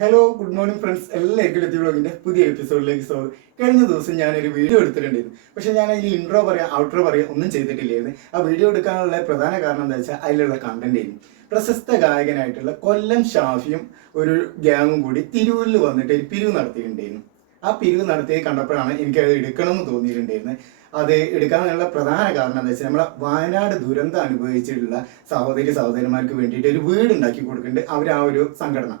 Hello good morning friends എല്ലാവർക്കും ലത്തി ബ്ലോഗിന്റെ പുതിയ എപ്പിസോഡിലേക്ക് സ്വാഗതം. കഴിഞ്ഞ ദിവസം ഞാനൊരു വീഡിയോ എടുത്തിട്ടുണ്ടായിരുന്നു. പക്ഷെ ഞാൻ അതിൽ ഇൻട്രോ പറയാം ഔട്ട്രോ പറയാം ഒന്നും ചെയ്തിട്ടില്ലായിരുന്നു. ആ വീഡിയോ എടുക്കാനുള്ള പ്രധാന കാരണം എന്താ വെച്ചാൽ അതിലുള്ള കണ്ടന്റ് ആയിരുന്നു. പ്രശസ്ത ഗായകനായിട്ടുള്ള കൊല്ലം ഷാഫിയും ഒരു ഗ്യാങ്ങും കൂടി തിരൂരിൽ വന്നിട്ട് ഒരു പിരിവ് നടത്തിയിട്ടുണ്ടായിരുന്നു. ആ പിരിവ് നടത്തിയത് കണ്ടപ്പോഴാണ് എനിക്ക് അത് എടുക്കണമെന്ന് തോന്നിയിട്ടുണ്ടായിരുന്നത്. അത് എടുക്കാനുള്ള പ്രധാന കാരണം എന്താ വെച്ചാൽ നമ്മളെ വയനാട് ദുരന്തം അനുഭവിച്ചിട്ടുള്ള സഹോദരി സഹോദരന്മാർക്ക് വേണ്ടിയിട്ട് ഒരു വീട് ഉണ്ടാക്കി കൊടുക്കുന്നുണ്ട് അവർ ആ ഒരു സംഘടന.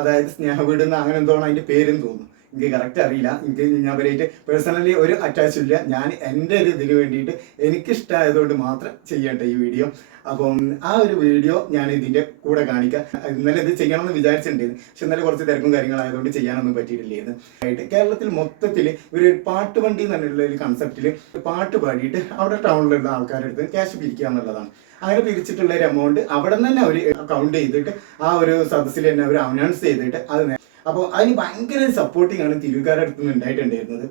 അതായത് സ്നേഹവീട് അങ്ങനെ എന്തോണം അതിന്റെ പേരും തോന്നുന്നു. എനിക്ക് കറക്റ്റ് അറിയില്ല. എനിക്ക് ഞാൻ പറയിട്ട് പേഴ്സണലി ഒരു അറ്റാച്ച് ഇല്ല. ഞാൻ എന്റെ ഒരു ഇതിന് വേണ്ടിയിട്ട് എനിക്കിഷ്ടമായതുകൊണ്ട് മാത്രം ചെയ്യട്ടെ ഈ വീഡിയോ അപ്പം ആ ഒരു വീഡിയോ ഞാൻ ഇതിന്റെ കൂടെ കാണിക്കാം. ഇന്നലെ ഇത് ചെയ്യണമെന്ന് വിചാരിച്ചിട്ടുണ്ടായിരുന്നു. പക്ഷെ ഇന്നലെ കുറച്ച് തിരക്കും കാര്യങ്ങളായതുകൊണ്ട് ചെയ്യാനൊന്നും പറ്റിയിട്ടില്ലായിരുന്നു. ആയിട്ട് കേരളത്തിൽ മൊത്തത്തിൽ ഒരു പാട്ട് വണ്ടി എന്നുള്ള ഒരു കൺസെപ്റ്റിൽ പാട്ട് പാടിയിട്ട് അവിടെ ടൗണിലുള്ള ആൾക്കാരുടെ അടുത്ത് ക്യാഷ് പിരിക്കുക എന്നുള്ളതാണ്. അങ്ങനെ പിരിച്ചിട്ടുള്ള ഒരു എമൗണ്ട് അവിടെ നിന്ന് തന്നെ അവർ കൗണ്ട് ചെയ്തിട്ട് ആ ഒരു സദസ്സിൽ തന്നെ അവർ അനൗൺസ് ചെയ്തിട്ട് അത് അപ്പോൾ അതിന് ഭയങ്കര സപ്പോർട്ടിംഗ് ആണ് തിരുവുകാരുടെ അടുത്ത് നിന്ന് ഉണ്ടായിട്ടുണ്ടായിരുന്നത്.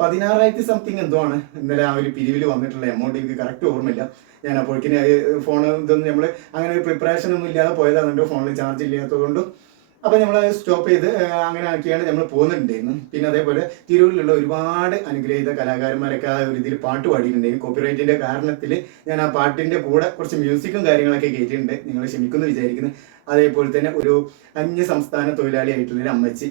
പതിനാറായിരത്തി സംതിങ് എന്തോ ആണ് ഇന്നലെ ആ ഒരു പിരിവിൽ വന്നിട്ടുള്ള എമൗണ്ട് എനിക്ക് കറക്റ്റ് ഓർമ്മയില്ല. ഞാൻ അപ്പോഴേക്കിന് ഫോൺ ഇതൊന്നും നമ്മൾ അങ്ങനെ പ്രിപ്പറേഷൻ ഒന്നും ഇല്ലാതെ പോയതാണ് ഫോണിൽ ചാർജ് ഇല്ലാത്തതുകൊണ്ട് അപ്പോൾ നമ്മൾ സ്റ്റോപ്പ് ചെയ്ത് അങ്ങനെ ആക്കിയാണ് നമ്മൾ പോകുന്നുണ്ടായിരുന്നു പിന്നെ അതേപോലെ തിരൂരിലുള്ള ഒരുപാട് അനുഗ്രഹീത കലാകാരന്മാരൊക്കെ ആ ഒരു ഇതിൽ പാട്ട് പാടിയിട്ടുണ്ടായിരുന്നു. കോപ്പിറൈറ്റിന്റെ കാരണത്തിൽ ഞാൻ ആ പാട്ടിന്റെ കൂടെ കുറച്ച് മ്യൂസിക്കും കാര്യങ്ങളൊക്കെ കേട്ടിട്ടുണ്ട്. നിങ്ങൾ ക്ഷമിക്കുന്നു വിചാരിക്കുന്നു. അതേപോലെ തന്നെ ഒരു അന്യ സംസ്ഥാന തൊഴിലാളിയായിട്ടുള്ള ഒരു അമ്മച്ചി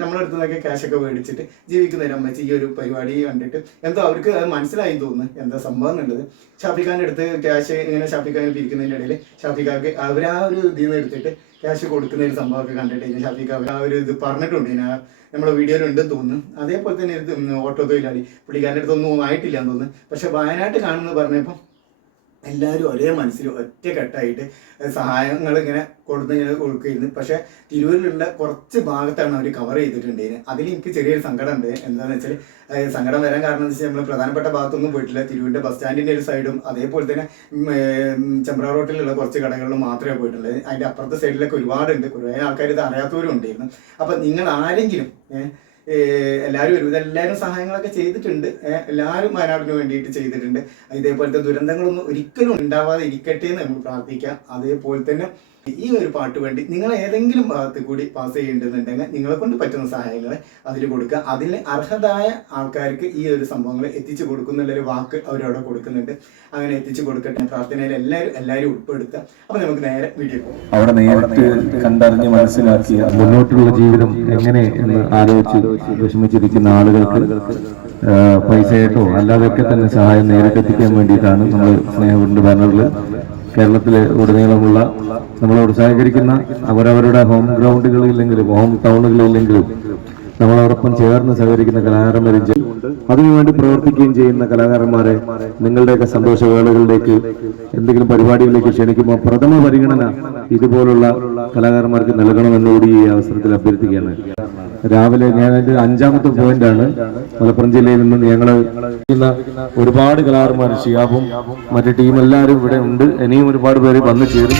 നമ്മുടെ അടുത്ത് നിന്നൊക്കെ ക്യാഷൊക്കെ മേടിച്ചിട്ട് ജീവിക്കുന്ന ഒരു അമ്മച്ചി ഈ ഒരു പരിപാടി കണ്ടിട്ട് എന്തോ അവർക്ക് അത് മനസ്സിലായി തോന്നുന്നു. എന്താ സംഭവം എന്നുള്ളത്. ഷാഫിഖാന്റെ അടുത്ത് ക്യാഷ് ഇങ്ങനെ ഷാഫിഖാൻ ഇരിക്കുന്നതിന്റെ ഇടയിൽ ഷാഫിഖാക്ക് അവർ ആ ഒരു ഇതിൽ നിന്ന് എടുത്തിട്ട് ക്യാഷ് കൊടുക്കുന്ന ഒരു സംഭവമൊക്കെ കണ്ടിട്ട് ഇനി ഷാഫിഖ് അവർ ആ ഒരു ഇത് പറഞ്ഞിട്ടുണ്ട്. ഞാൻ നമ്മുടെ വീഡിയോയിൽ ഉണ്ടെന്ന് തോന്നുന്നു. അതേപോലെ തന്നെ ഓട്ടോ തൊഴിലാളി. പുള്ളിക്കാരന്റെ അടുത്തൊന്നും ആയിട്ടില്ല എന്ന് തോന്നുന്നു. പക്ഷെ വയനാട്ട് കാണുന്നത് പറഞ്ഞപ്പോൾ എല്ലാവരും ഒരേ മനസ്സിൽ ഒറ്റക്കെട്ടായിട്ട് സഹായങ്ങൾ ഇങ്ങനെ കൊടുത്ത് ഇങ്ങനെ കൊടുക്കുകയായിരുന്നു. പക്ഷെ തിരൂരിലുള്ള കുറച്ച് ഭാഗത്താണ് അവർ കവർ ചെയ്തിട്ടുണ്ടായിരുന്നത്. അതിൽ എനിക്ക് ചെറിയൊരു സങ്കടം ഉണ്ട് എന്താണെന്ന് വെച്ചാൽ സങ്കടം വരാൻ കാരണം വെച്ചാൽ നമ്മൾ പ്രധാനപ്പെട്ട ഭാഗത്തൊന്നും പോയിട്ടില്ല. തിരൂരിന്റെ ബസ് സ്റ്റാൻഡിന്റെ ഒരു സൈഡും അതേപോലെ തന്നെ ചെമ്പ്ര റോട്ടിലുള്ള കുറച്ച് കടകളിലും മാത്രമേ പോയിട്ടുള്ളൂ. അതിന്റെ അപ്പുറത്തെ സൈഡിലൊക്കെ ഒരുപാടുണ്ട്. കുറേ ആൾക്കാർ ഇത് അറിയാത്തവരും ഉണ്ടായിരുന്നു. അപ്പം നിങ്ങൾ ആരെങ്കിലും എല്ലാവരും ഒരുവിധം എല്ലാവരും സഹായങ്ങളൊക്കെ ചെയ്തിട്ടുണ്ട്. എല്ലാവരും വയനാടിന് വേണ്ടിയിട്ട് ചെയ്തിട്ടുണ്ട്. ഇതേപോലത്തെ ദുരന്തങ്ങളൊന്നും ഒരിക്കലും ഉണ്ടാവാതെ ഇരിക്കട്ടെ എന്ന് നമ്മൾ പ്രാർത്ഥിക്കാം. അതേപോലെ തന്നെ ഈ ഒരു പാട്ട് വേണ്ടി നിങ്ങൾ ഏതെങ്കിലും ഭാഗത്ത് കൂടി പാസ് ചെയ്യേണ്ടതുണ്ടെങ്കിൽ നിങ്ങളെ കൊണ്ട് പറ്റുന്ന സഹായങ്ങൾ അതിൽ കൊടുക്കുക. അതിൽ അർഹതായ ആൾക്കാർക്ക് ഈ ഒരു സംഭവങ്ങൾ എത്തിച്ചു കൊടുക്കുന്നുള്ള ഒരു വാക്ക് അവരവിടെ കൊടുക്കുന്നുണ്ട്. അങ്ങനെ എത്തിച്ചു കൊടുക്കട്ടെ പ്രാർത്ഥനയിൽ എല്ലാവരും എല്ലാവരും ഉൾപ്പെടുത്തുക. അപ്പൊ നമുക്ക് നേരെ വീഡിയോ അവിടെ നേരിട്ട് കണ്ടറിഞ്ഞ് മനസ്സിലാക്കിയ മുന്നോട്ടുള്ള ജീവിതം എങ്ങനെ എന്ന് ആലോചിച്ച് വിഷമിച്ചിരിക്കുന്ന ആളുകൾക്ക് പൈസയായിട്ടോ അല്ലാതെയൊക്കെ തന്നെ സഹായം നേരിട്ടെത്തിക്കാൻ വേണ്ടിയിട്ടാണ് നമ്മൾ സ്നേഹവിന്റെ ബാനറിൽ കേരളത്തിലെ ഉടനീളമുള്ള നമ്മളോട് സഹകരിക്കുന്ന അവരവരുടെ ഹോം ഗ്രൗണ്ടുകളില്ലെങ്കിലും ഹോം ടൗണുകളില്ലെങ്കിലും നമ്മളോടൊപ്പം ചേർന്ന് സഹകരിക്കുന്ന കലാകാരന്മാരും അതിനുവേണ്ടി പ്രവർത്തിക്കുകയും ചെയ്യുന്ന കലാകാരന്മാരെ നിങ്ങളുടെയൊക്കെ സന്തോഷവേളകളിലേക്ക് എന്തെങ്കിലും പരിപാടികളിലേക്ക് ക്ഷണിക്കുമ്പോൾ പ്രഥമ പരിഗണന ഇതുപോലുള്ള കലാകാരന്മാർക്ക് നൽകണമെന്നുകൂടി ഈ അവസരത്തിൽ അഭ്യർത്ഥിക്കുകയാണ്. രാവിലെ ഞാൻ അതിന്റെ അഞ്ചാമത്തെ പോയിന്റ് ആണ് മലപ്പുറം ജില്ലയിൽ നിന്ന് ഇരിക്കുന്ന ഒരുപാട് കലാകാരന്മാർ ഷിയാബും മറ്റു ടീം എല്ലാവരും ഇവിടെ ഉണ്ട്. ഇനിയും ഒരുപാട് പേര് വന്നു ചേരും.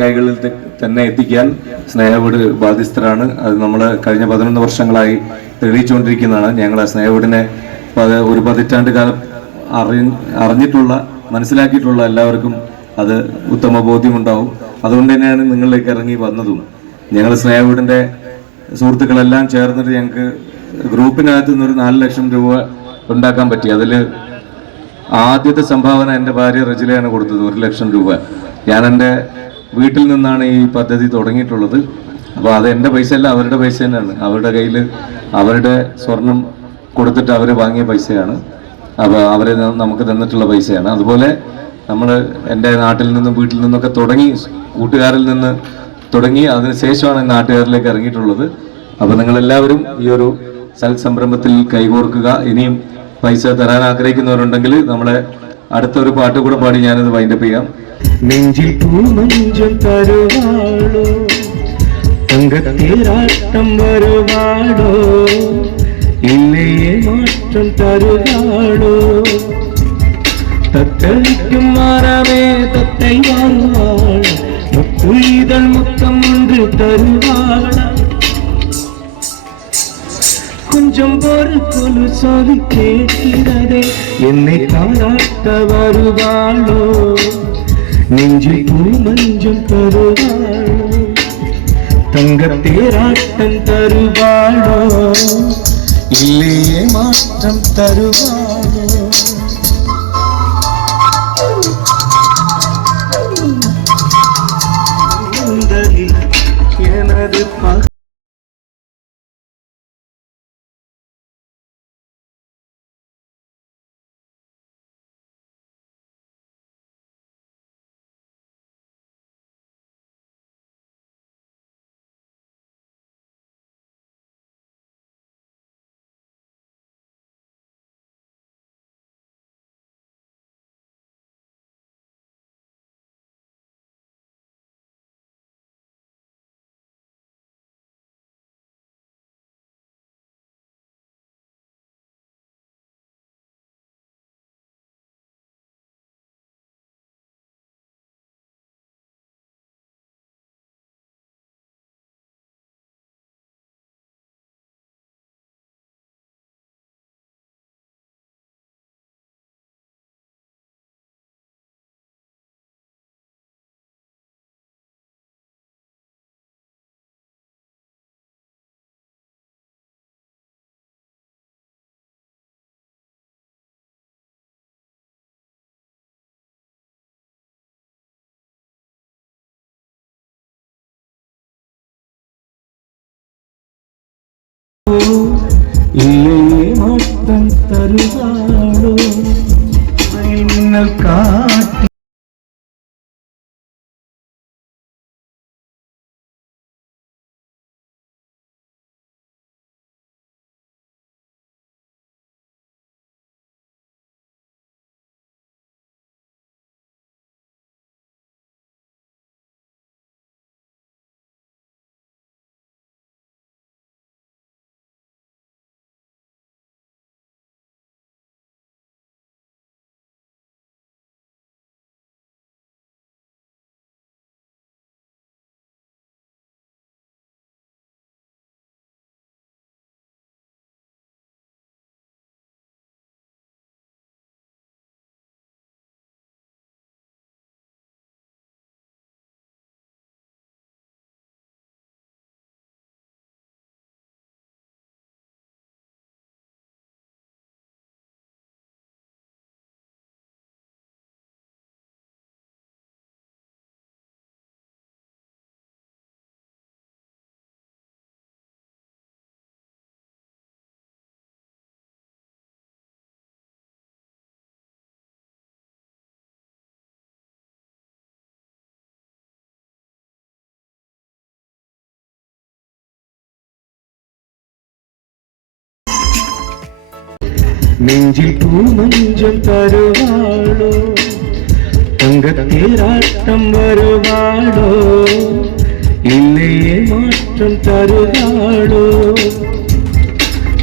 കൈകളിൽ തന്നെ എത്തിക്കാൻ സ്നേഹവീട് ബാധ്യസ്ഥരാണ്. അത് നമ്മൾ കഴിഞ്ഞ പതിനൊന്ന് വർഷങ്ങളായി തെളിയിച്ചുകൊണ്ടിരിക്കുന്നതാണ്. ഞങ്ങൾ ആ സ്നേഹവീടിനെ ഒരു പതിറ്റാണ്ട് കാലം അറി അറിഞ്ഞിട്ടുള്ള മനസ്സിലാക്കിയിട്ടുള്ള എല്ലാവർക്കും അത് ഉത്തമ ബോധ്യമുണ്ടാവും. അതുകൊണ്ട് തന്നെയാണ് നിങ്ങളിലേക്ക് ഇറങ്ങി വന്നതും. ഞങ്ങൾ സ്നേഹവീടിന്റെ സുഹൃത്തുക്കളെല്ലാം ചേർന്നിട്ട് ഞങ്ങൾക്ക് ഗ്രൂപ്പിനകത്ത് നിന്ന് ഒരു നാല് ലക്ഷം രൂപ ഉണ്ടാക്കാൻ പറ്റി. അതിൽ ആദ്യത്തെ സംഭാവന എന്റെ ഭാര്യ റജിലയാണ് കൊടുത്തത് ഒരു ലക്ഷം രൂപ. ഞാൻ എന്റെ വീട്ടിൽ നിന്നാണ് ഈ പദ്ധതി തുടങ്ങിയിട്ടുള്ളത്. അപ്പോൾ അത് എന്റെ പൈസ അല്ല അവരുടെ പൈസ തന്നെയാണ് അവരുടെ കയ്യിൽ അവരുടെ സ്വർണം കൊടുത്തിട്ട് അവർ വാങ്ങിയ പൈസയാണ്. അപ്പോൾ അവരെ നമുക്ക് തന്നിട്ടുള്ള പൈസയാണ്. അതുപോലെ നമ്മൾ എന്റെ നാട്ടിൽ നിന്നും വീട്ടിൽ നിന്നൊക്കെ തുടങ്ങി കൂട്ടുകാരിൽ നിന്ന് തുടങ്ങി അതിനുശേഷമാണ് നാട്ടുകാരിലേക്ക് ഇറങ്ങിയിട്ടുള്ളത്. അപ്പോൾ നിങ്ങളെല്ലാവരും ഈ ഒരു സൽ സംരംഭത്തിൽ കൈകോർക്കുക. ഇനിയും പൈസ തരാൻ ആഗ്രഹിക്കുന്നവരുണ്ടെങ്കിൽ നമ്മളെ അടുത്തൊരു പാട്ട് കൂടെ പാടി ഞാനത് വൈൻഡപ്പ് ചെയ്യാം. நெஞ்சில் பூ மஞ்சம் தருவாளோ? தங்க தேராட்டம் வருவாளோ? இல்லையே மாற்றம் தருவாளோ? தத்தளிக்கும் மரமே தத்தை வாழ்வாள் முத்துயிதழ் முத்தம் ஒன்று தருவாள்? கொஞ்சம் ஒரு கொலு சொல்லி கேட்கிறதே. என்னை தாராட்ட வருவாளோ? நெஞ்சில் பூ மஞ்சம் தருவாளோ? தங்க தேராட்டம் தருவாளோ? இல்லையே மாற்றம் தருவாள்? കരുതാ நெஞ்சில் பூமஞ்சம் தருவாளோ? தங்கத்தேராட்டம் வருவாளோ? இல்லையே மாற்றம் தருவாளோ?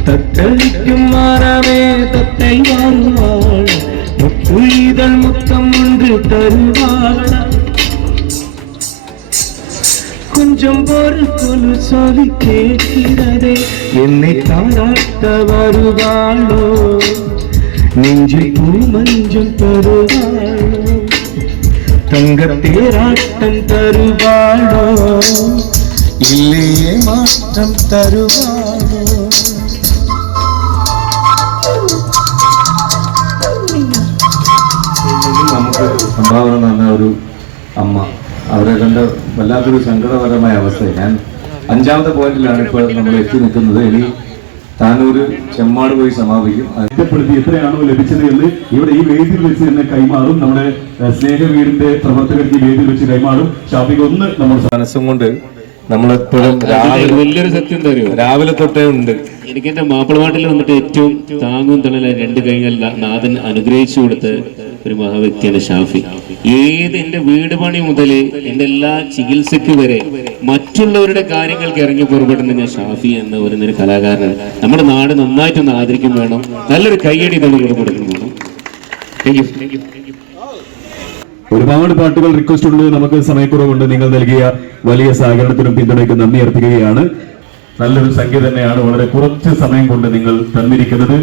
தத்தளிக்கும் மாறவே தத்தை வாழ்வாள் முத்துளிதழ் முத்தம் ஒன்று தருவாள்? கொஞ்சம் ஒரு கொலு சொல்லி கேட்கிறதே. என்னை தாராட்ட வருவாளோ? நெஞ்சில் பூ மஞ்சள் தருவாளோ தங்க தேராட்டம் தருவாளோ இல்லையே மாற்றம் தருவாளோ നമുക്ക് സംഭാവന തന്ന ഒരു അമ്മ അവരെ കണ്ട വല്ലാത്തൊരു സങ്കടകരമായ അവസ്ഥ ഞാൻ അഞ്ചാമത്തെ പോയിന്റിലാണ് ഇപ്പോൾ നമ്മൾ എത്തി നിൽക്കുന്നത് ഇനി താനൂര് ചെമ്മാട് പോയി സമാപിക്കും. അതിപ്പെടുത്തി എത്രയാണോ ലഭിച്ചത് എന്ന് ഇവിടെ ഈ വേദിയിൽ വെച്ച് തന്നെ കൈമാറും. നമ്മുടെ സ്നേഹവീടിന്റെ പ്രവർത്തകർക്ക് ഈ വേദിയിൽ വെച്ച് കൈമാറും. ഷാഫിക്ക് ഒന്ന് നമ്മൾ മനസ്സും കൊണ്ട് നമ്മളെപ്പോഴും രാവിലെ വലിയൊരു സത്യം തരുമോ രാവിലെ തൊട്ടേ ഉണ്ട്. എനിക്ക് എന്റെ മാപ്പിളപാട്ടിൽ വന്നിട്ട് ഏറ്റവും താങ്ങും തണല രണ്ട് കൈകൾ നാഥൻ അനുഗ്രഹിച്ചു കൊടുത്ത ഒരു മഹാവ്യക്തിയാണ് ഷാഫി. ഏത് എന്റെ വീട് പണി മുതൽ എന്റെ എല്ലാ ചികിത്സയ്ക്ക് വരെ മറ്റുള്ളവരുടെ കാര്യങ്ങൾക്ക് ഇറങ്ങി പുറപ്പെടുന്ന ഞാൻ ഷാഫി എന്ന് പറയുന്ന ഒരു കലാകാരനാണ്. നമ്മുടെ നാട് നന്നായിട്ടൊന്ന് ആദരിക്കും വേണം. നല്ലൊരു കയ്യടി തന്നെ കൂടെ കൊടുക്കണം വേണം. താങ്ക് യു താങ്ക് യു ഒരുപാട് പാട്ടുകൾ റിക്വസ്റ്റ് ഉണ്ട്. നമുക്ക് സമയക്കുറവുണ്ട്. നിങ്ങൾ നൽകിയ വലിയ സഹകരണത്തിനും പിന്തുണയ്ക്കും നന്ദി അർപ്പിക്കുകയാണ്. നല്ലൊരു സംഖ്യ തന്നെയാണ്. വളരെ കുറച്ച് സമയം കൊണ്ട് നിങ്ങൾ തന്നിരിക്കുന്നത്.